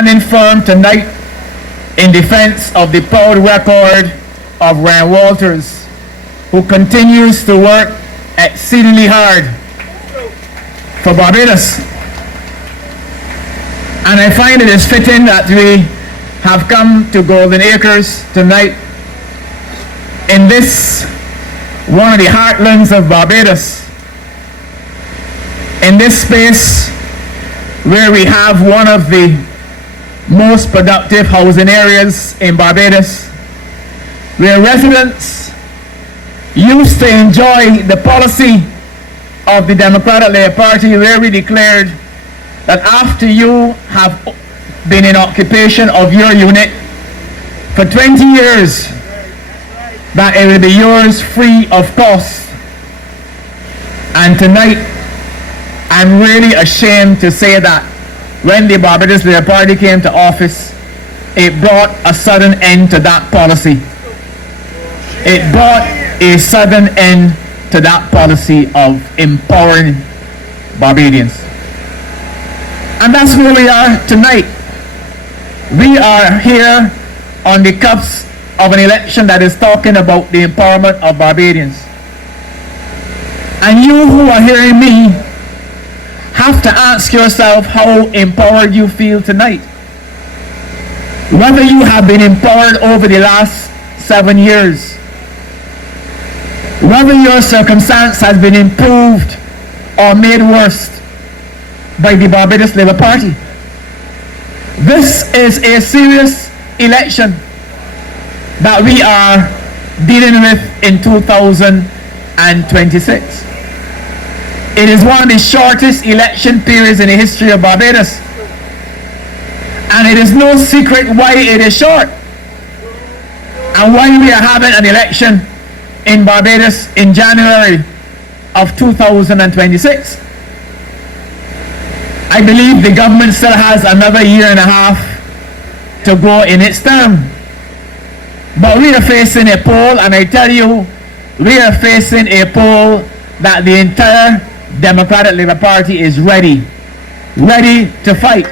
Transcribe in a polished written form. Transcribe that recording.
standing firm tonight in defense of the proud record of Ryan Walters, who continues to work exceedingly hard for Barbados. And I find it is fitting that we have come to Golden Acres tonight in this, one of the heartlands of Barbados, in this space where we have one of the most productive housing areas in Barbados, where residents used to enjoy the policy of the Democratic Labour Party, where we declared that after you have been in occupation of your unit for 20 years, that it will be yours free of cost. And tonight, I'm really ashamed to say that when the Barbados Labour Party came to office, it brought a sudden end to that policy. It brought a sudden end to that policy of empowering Barbadians. And that's where we are tonight. We are here on the cusp of an election that is talking about the empowerment of Barbadians. And you who are hearing me have to ask yourself how empowered you feel tonight. Whether you have been empowered over the last 7 years, whether your circumstance has been improved or made worse by the Barbados Labour Party. This is a serious election that we are dealing with in 2026. It is one of the shortest election periods in the history of Barbados. And it is no secret why it is short and why we are having an election in Barbados in January of 2026. I believe the government still has another year and a half to go in its term. But we are facing a poll, and I tell you, we are facing a poll that the entire Democratic Labour Party is ready to fight.